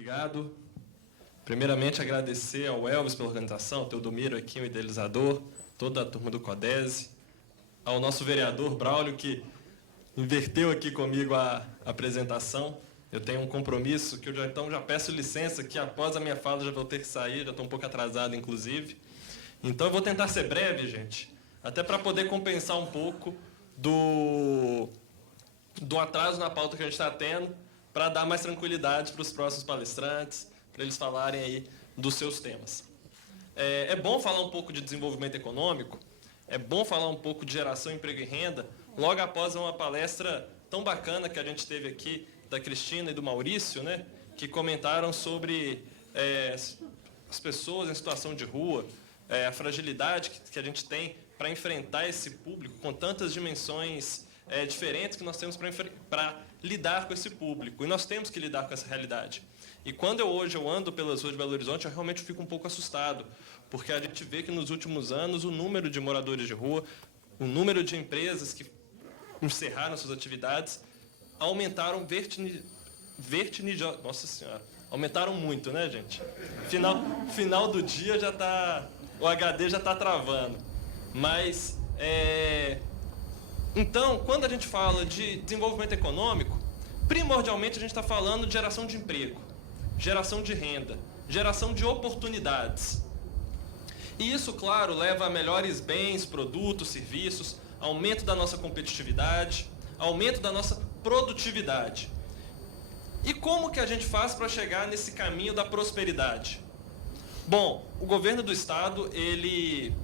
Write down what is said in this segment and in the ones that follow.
Obrigado. Primeiramente, agradecer ao Elvis pela organização, ao Teodomiro aqui, o idealizador, toda a turma do CODESE, ao nosso vereador Braulio, que inverteu aqui comigo a apresentação. Eu tenho um compromisso que eu já peço licença, que após a minha fala já vou ter que sair, já estou um pouco atrasado, inclusive. Então, eu vou tentar ser breve, gente, até para poder compensar um pouco do atraso na pauta que a gente está tendo, para dar mais tranquilidade para os próximos palestrantes, para eles falarem aí dos seus temas. É bom falar um pouco de desenvolvimento econômico, é bom falar um pouco de geração, emprego e renda, logo após uma palestra tão bacana que a gente teve aqui, da Cristina e do Maurício, né, que comentaram sobre as pessoas em situação de rua, a fragilidade que a gente tem para enfrentar esse público com tantas dimensões diferentes que nós temos para lidar com esse público. E nós temos que lidar com essa realidade. E quando hoje eu ando pelas ruas de Belo Horizonte, eu realmente fico um pouco assustado, porque a gente vê que nos últimos anos o número de moradores de rua, o número de empresas que encerraram suas atividades, aumentaram Nossa Senhora, aumentaram muito, né, gente? Final do dia já está... O HD já está travando. Mas, então, quando a gente fala de desenvolvimento econômico, primordialmente a gente está falando de geração de emprego, geração de renda, geração de oportunidades. E isso, claro, leva a melhores bens, produtos, serviços, aumento da nossa competitividade, aumento da nossa produtividade. E como que a gente faz para chegar nesse caminho da prosperidade? Bom, o governo do estado, ele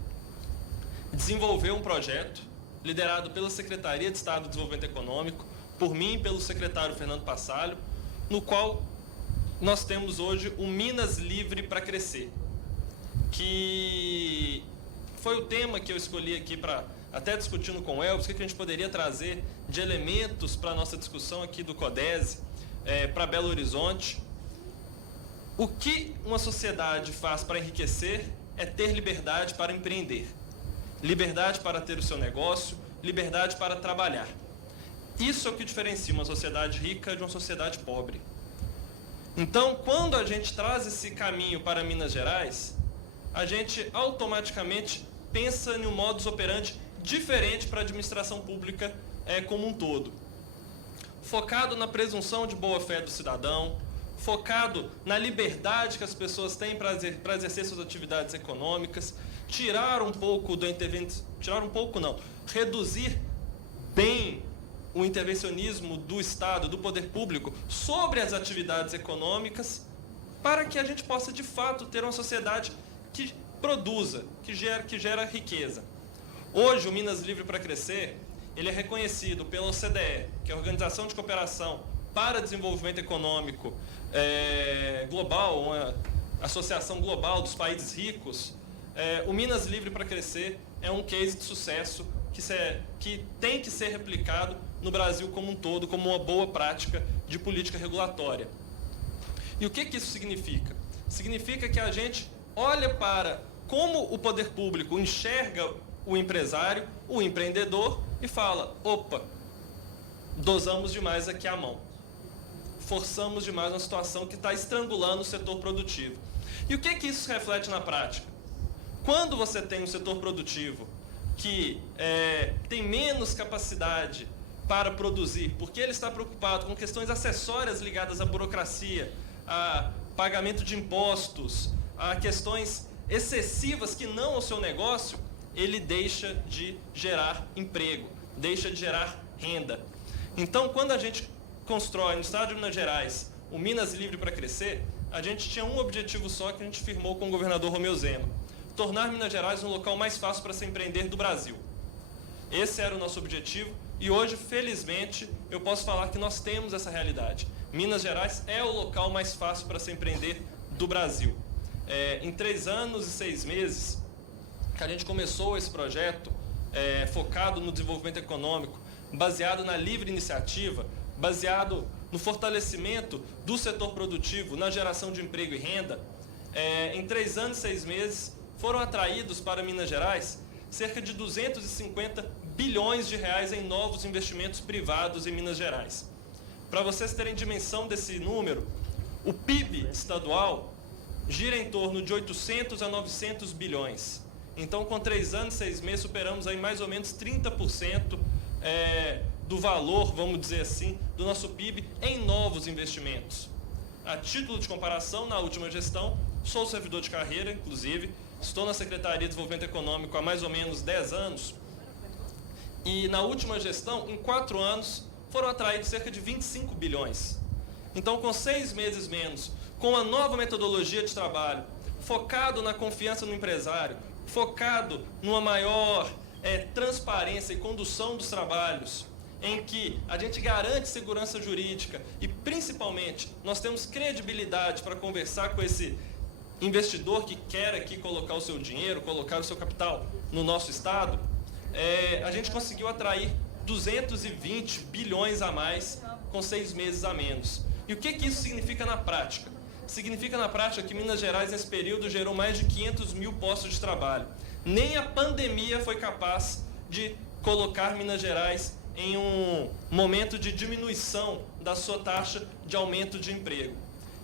desenvolveu um projeto liderado pela Secretaria de Estado de Desenvolvimento Econômico, por mim e pelo secretário Fernando Passalho, no qual nós temos hoje o Minas Livre para Crescer, que foi o tema que eu escolhi aqui para, até discutindo com o Elvis, o que a gente poderia trazer de elementos para a nossa discussão aqui do CODESE, para Belo Horizonte. O que uma sociedade faz para enriquecer é ter liberdade para empreender, liberdade para ter o seu negócio, liberdade para trabalhar. Isso é o que diferencia uma sociedade rica de uma sociedade pobre. Então, quando a gente traz esse caminho para Minas Gerais, a gente automaticamente pensa em um modus operandi diferente para a administração pública como um todo. Focado na presunção de boa-fé do cidadão, focado na liberdade que as pessoas têm para exercer suas atividades econômicas, reduzir bem o intervencionismo do Estado, do poder público, sobre as atividades econômicas, para que a gente possa, de fato, ter uma sociedade que produza, que gera riqueza. Hoje, o Minas Livre para Crescer, ele é reconhecido pela OCDE, que é a Organização de Cooperação para Desenvolvimento Econômico Global, uma associação global dos países ricos. O Minas Livre para Crescer é um case de sucesso que tem que ser replicado no Brasil como um todo, como uma boa prática de política regulatória. E o que isso significa? Significa que a gente olha para como o poder público enxerga o empresário, o empreendedor, e fala: opa, dosamos demais aqui a mão. Forçamos demais uma situação que está estrangulando o setor produtivo. E o que isso reflete na prática? Quando você tem um setor produtivo que tem menos capacidade para produzir, porque ele está preocupado com questões acessórias ligadas à burocracia, a pagamento de impostos, a questões excessivas que não ao seu negócio, ele deixa de gerar emprego, deixa de gerar renda. Então, quando a gente constrói no estado de Minas Gerais o Minas Livre para Crescer, a gente tinha um objetivo só que a gente firmou com o governador Romeu Zema: tornar Minas Gerais um local mais fácil para se empreender do Brasil. Esse era o nosso objetivo e hoje, felizmente, eu posso falar que nós temos essa realidade. Minas Gerais é o local mais fácil para se empreender do Brasil. Em 3 anos e 6 meses que a gente começou esse projeto, focado no desenvolvimento econômico, baseado na livre iniciativa, baseado no fortalecimento do setor produtivo, na geração de emprego e renda, em 3 anos e 6 meses, foram atraídos para Minas Gerais cerca de 250 bilhões de reais em novos investimentos privados em Minas Gerais. Para vocês terem dimensão desse número, o PIB estadual gira em torno de 800 a 900 bilhões. Então, com 3 anos e 6 meses, superamos aí mais ou menos 30% do valor, vamos dizer assim, do nosso PIB em novos investimentos. A título de comparação, na última gestão, sou servidor de carreira, inclusive, estou na Secretaria de Desenvolvimento Econômico há mais ou menos 10 anos, e na última gestão, em 4 anos, foram atraídos cerca de 25 bilhões. Então, com 6 meses menos, com uma nova metodologia de trabalho, focado na confiança no empresário, focado numa maior transparência e condução dos trabalhos, em que a gente garante segurança jurídica e, principalmente, nós temos credibilidade para conversar com esse investidor que quer aqui colocar o seu dinheiro, colocar o seu capital no nosso Estado, a gente conseguiu atrair 220 bilhões a mais com 6 meses a menos. E o que isso significa na prática? Significa na prática que Minas Gerais, nesse período, gerou mais de 500 mil postos de trabalho. Nem a pandemia foi capaz de colocar Minas Gerais em um momento de diminuição da sua taxa de aumento de emprego.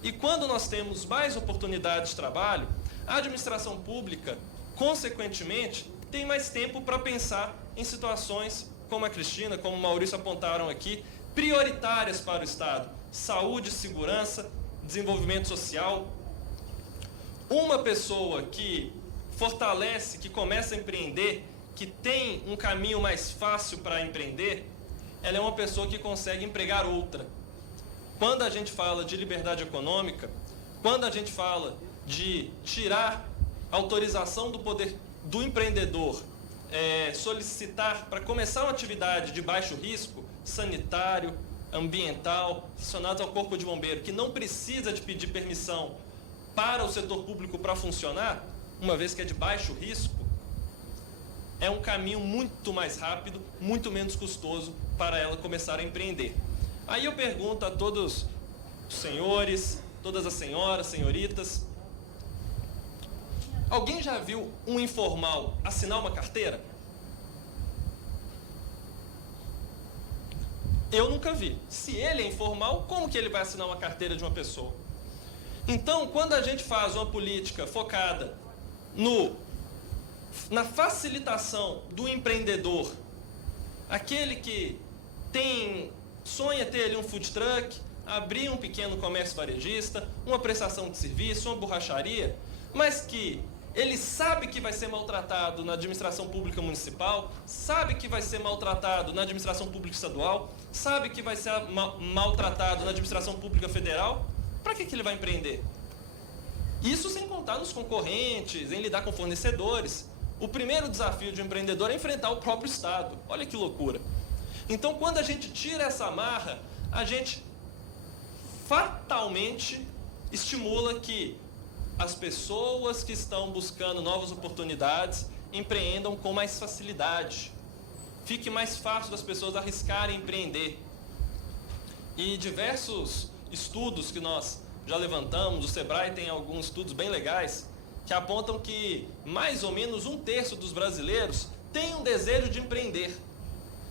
E quando nós temos mais oportunidades de trabalho, a administração pública, consequentemente, tem mais tempo para pensar em situações como a Cristina, como o Maurício apontaram aqui, prioritárias para o Estado: saúde, segurança, desenvolvimento social. Uma pessoa que fortalece, que começa a empreender, que tem um caminho mais fácil para empreender, ela é uma pessoa que consegue empregar outra. Quando a gente fala de liberdade econômica, quando a gente fala de tirar autorização do poder do empreendedor, solicitar para começar uma atividade de baixo risco, sanitário, ambiental, relacionados ao Corpo de Bombeiro, que não precisa de pedir permissão para o setor público para funcionar, uma vez que é de baixo risco, é um caminho muito mais rápido, muito menos custoso para ela começar a empreender. Aí eu pergunto a todos os senhores, todas as senhoras, senhoritas, alguém já viu um informal assinar uma carteira? Eu nunca vi. Se ele é informal, como que ele vai assinar uma carteira de uma pessoa? Então, quando a gente faz uma política focada na facilitação do empreendedor, aquele que sonha ter ali um food truck, abrir um pequeno comércio varejista, uma prestação de serviço, uma borracharia, mas que ele sabe que vai ser maltratado na administração pública municipal, sabe que vai ser maltratado na administração pública estadual, sabe que vai ser maltratado na administração pública federal, para que ele vai empreender? Isso sem contar nos concorrentes, em lidar com fornecedores. O primeiro desafio de um empreendedor é enfrentar o próprio Estado. Olha que loucura. Então, quando a gente tira essa amarra, a gente fatalmente estimula que as pessoas que estão buscando novas oportunidades empreendam com mais facilidade. Fique mais fácil das pessoas arriscarem empreender. E diversos estudos que nós já levantamos, o Sebrae tem alguns estudos bem legais, que apontam que mais ou menos 1/3 dos brasileiros tem um desejo de empreender,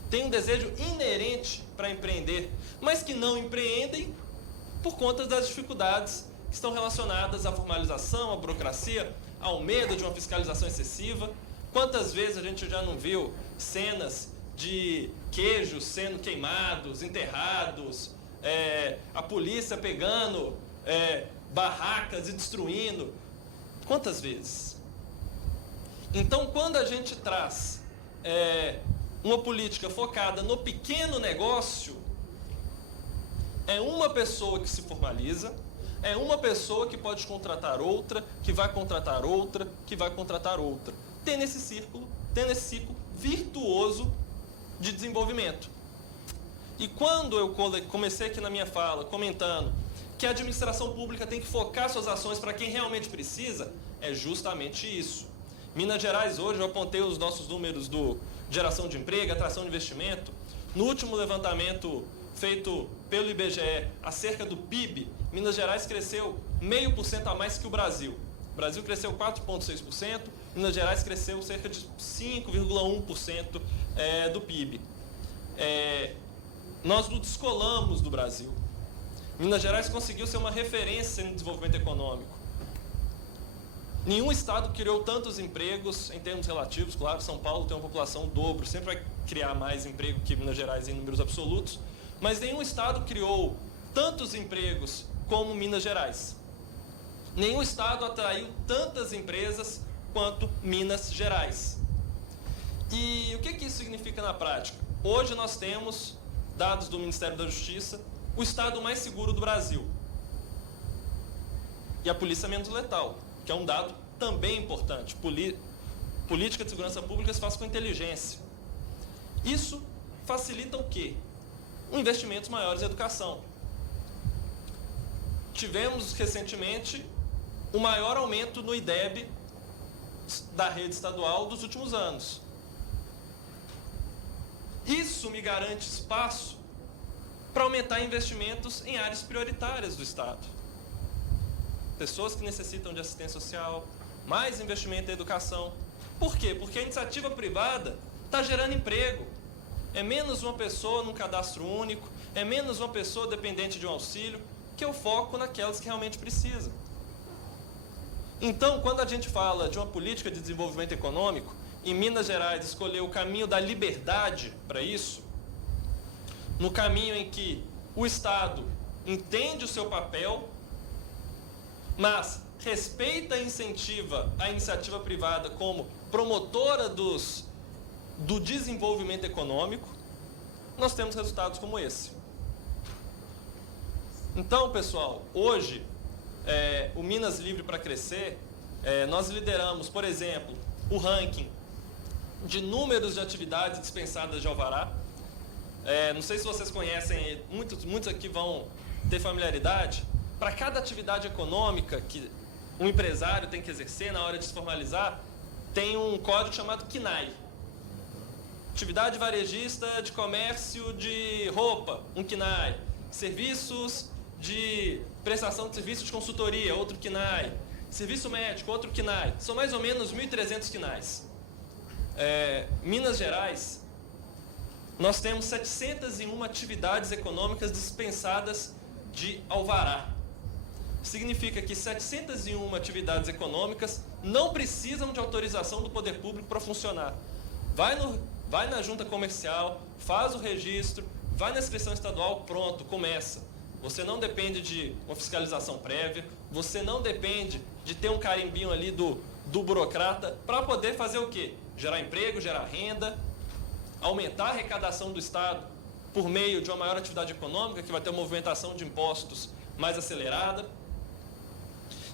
tem um desejo inerente para empreender, mas que não empreendem por conta das dificuldades que estão relacionadas à formalização, à burocracia, ao medo de uma fiscalização excessiva. Quantas vezes a gente já não viu cenas de queijos sendo queimados, enterrados, a polícia pegando barracas e destruindo? Quantas vezes? Então, quando a gente traz uma política focada no pequeno negócio, é uma pessoa que se formaliza, é uma pessoa que pode contratar outra, que vai contratar outra, que vai contratar outra. Tem nesse ciclo virtuoso de desenvolvimento. E quando eu comecei aqui na minha fala comentando que a administração pública tem que focar suas ações para quem realmente precisa, é justamente isso. Minas Gerais hoje, eu apontei os nossos números de geração de emprego, atração de investimento. No último levantamento feito pelo IBGE acerca do PIB, Minas Gerais cresceu 0,5% a mais que o Brasil. O Brasil cresceu 4,6%, Minas Gerais cresceu cerca de 5,1% do PIB. Nós nos descolamos do Brasil. Minas Gerais conseguiu ser uma referência no desenvolvimento econômico. Nenhum estado criou tantos empregos, em termos relativos, claro, São Paulo tem uma população dobro, sempre vai criar mais emprego que Minas Gerais em números absolutos, mas nenhum estado criou tantos empregos como Minas Gerais. Nenhum estado atraiu tantas empresas quanto Minas Gerais. E o que isso significa na prática? Hoje nós temos, dados do Ministério da Justiça, o estado mais seguro do Brasil. E a polícia menos letal, que é um dado também importante. Política de segurança pública se faz com inteligência. Isso facilita o quê? Investimentos maiores em educação. Tivemos recentemente o maior aumento no IDEB da rede estadual dos últimos anos. Isso me garante espaço para aumentar investimentos em áreas prioritárias do Estado. Pessoas que necessitam de assistência social, mais investimento em educação. Por quê? Porque a iniciativa privada está gerando emprego. É menos uma pessoa num cadastro único, é menos uma pessoa dependente de um auxílio, que eu foco naquelas que realmente precisam. Então, quando a gente fala de uma política de desenvolvimento econômico, e Minas Gerais escolheu o caminho da liberdade para isso, no caminho em que o Estado entende o seu papel, mas respeita e incentiva a iniciativa privada como promotora do desenvolvimento econômico, nós temos resultados como esse. Então, pessoal, hoje, o Minas Livre para Crescer, nós lideramos, por exemplo, o ranking de números de atividades dispensadas de alvará. Não sei se vocês conhecem, muitos aqui vão ter familiaridade. Para cada atividade econômica que um empresário tem que exercer na hora de se formalizar, tem um código chamado CNAE. Atividade varejista de comércio de roupa, um CNAE. Serviços de prestação de serviço de consultoria, outro CNAE. Serviço médico, outro CNAE. São mais ou menos 1.300 CNAEs. Minas Gerais, nós temos 701 atividades econômicas dispensadas de alvará. Significa que 701 atividades econômicas não precisam de autorização do poder público para funcionar. Vai na junta comercial, faz o registro, vai na inscrição estadual, pronto, começa. Você não depende de uma fiscalização prévia, você não depende de ter um carimbinho ali do burocrata para poder fazer o quê? Gerar emprego, gerar renda, aumentar a arrecadação do Estado por meio de uma maior atividade econômica, que vai ter uma movimentação de impostos mais acelerada.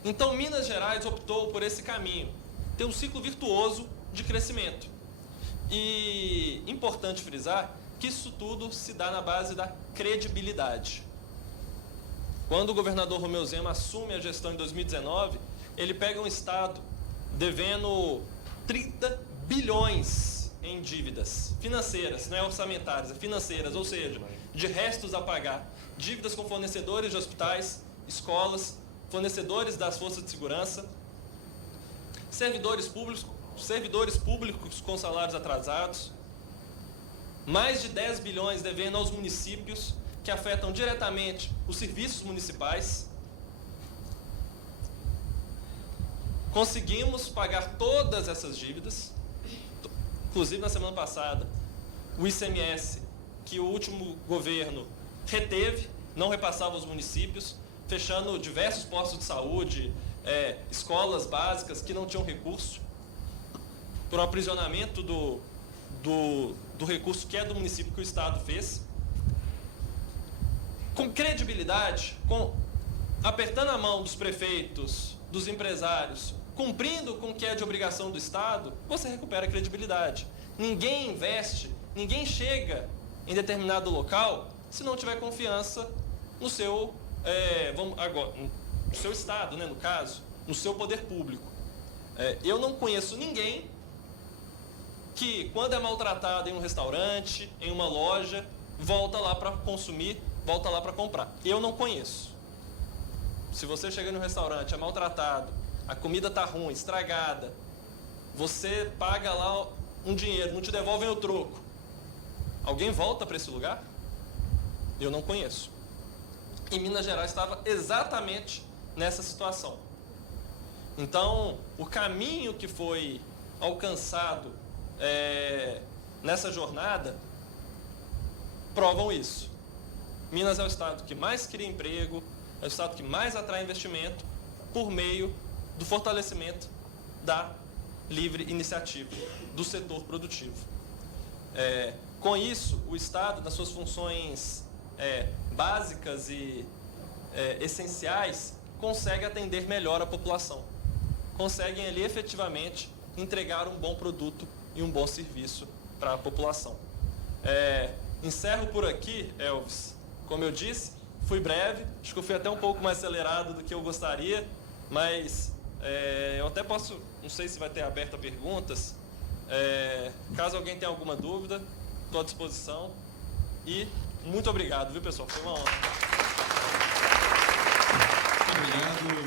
Então, Minas Gerais optou por esse caminho, ter um ciclo virtuoso de crescimento. E importante frisar que isso tudo se dá na base da credibilidade. Quando o governador Romeu Zema assume a gestão em 2019, ele pega um Estado devendo 30 bilhões em dívidas financeiras, não é orçamentárias, é financeiras, ou seja, de restos a pagar. Dívidas com fornecedores de hospitais, escolas, fornecedores das forças de segurança, servidores públicos com salários atrasados, mais de 10 bilhões devendo aos municípios, que afetam diretamente os serviços municipais. Conseguimos pagar todas essas dívidas, inclusive na semana passada, o ICMS, que o último governo reteve, não repassava aos municípios, fechando diversos postos de saúde, escolas básicas que não tinham recurso, por um aprisionamento do recurso que é do município que o Estado fez. Com credibilidade, apertando a mão dos prefeitos, dos empresários, cumprindo com o que é de obrigação do Estado, você recupera a credibilidade. Ninguém investe, ninguém chega em determinado local se não tiver confiança no seu, no seu Estado, né, no caso, no seu poder público. Eu não conheço ninguém que, quando é maltratado em um restaurante, em uma loja, volta lá para consumir, volta lá para comprar. Eu não conheço. Se você chega no restaurante, é maltratado, a comida está ruim, estragada, você paga lá um dinheiro, não te devolvem o troco, alguém volta para esse lugar? Eu não conheço. E Minas Gerais estava exatamente nessa situação. Então, o caminho que foi alcançado nessa jornada provam isso. Minas é o estado que mais cria emprego, é o estado que mais atrai investimento por meio do fortalecimento da livre iniciativa, do setor produtivo. Com isso, o Estado, nas suas funções básicas e essenciais, consegue atender melhor a população. Conseguem ali efetivamente entregar um bom produto e um bom serviço para a população. Encerro por aqui, Elvis. Como eu disse, fui breve, acho que eu fui até um pouco mais acelerado do que eu gostaria, mas eu até posso, não sei se vai ter aberto a perguntas, caso alguém tenha alguma dúvida, estou à disposição. E muito obrigado, viu, pessoal? Foi uma honra. Obrigado.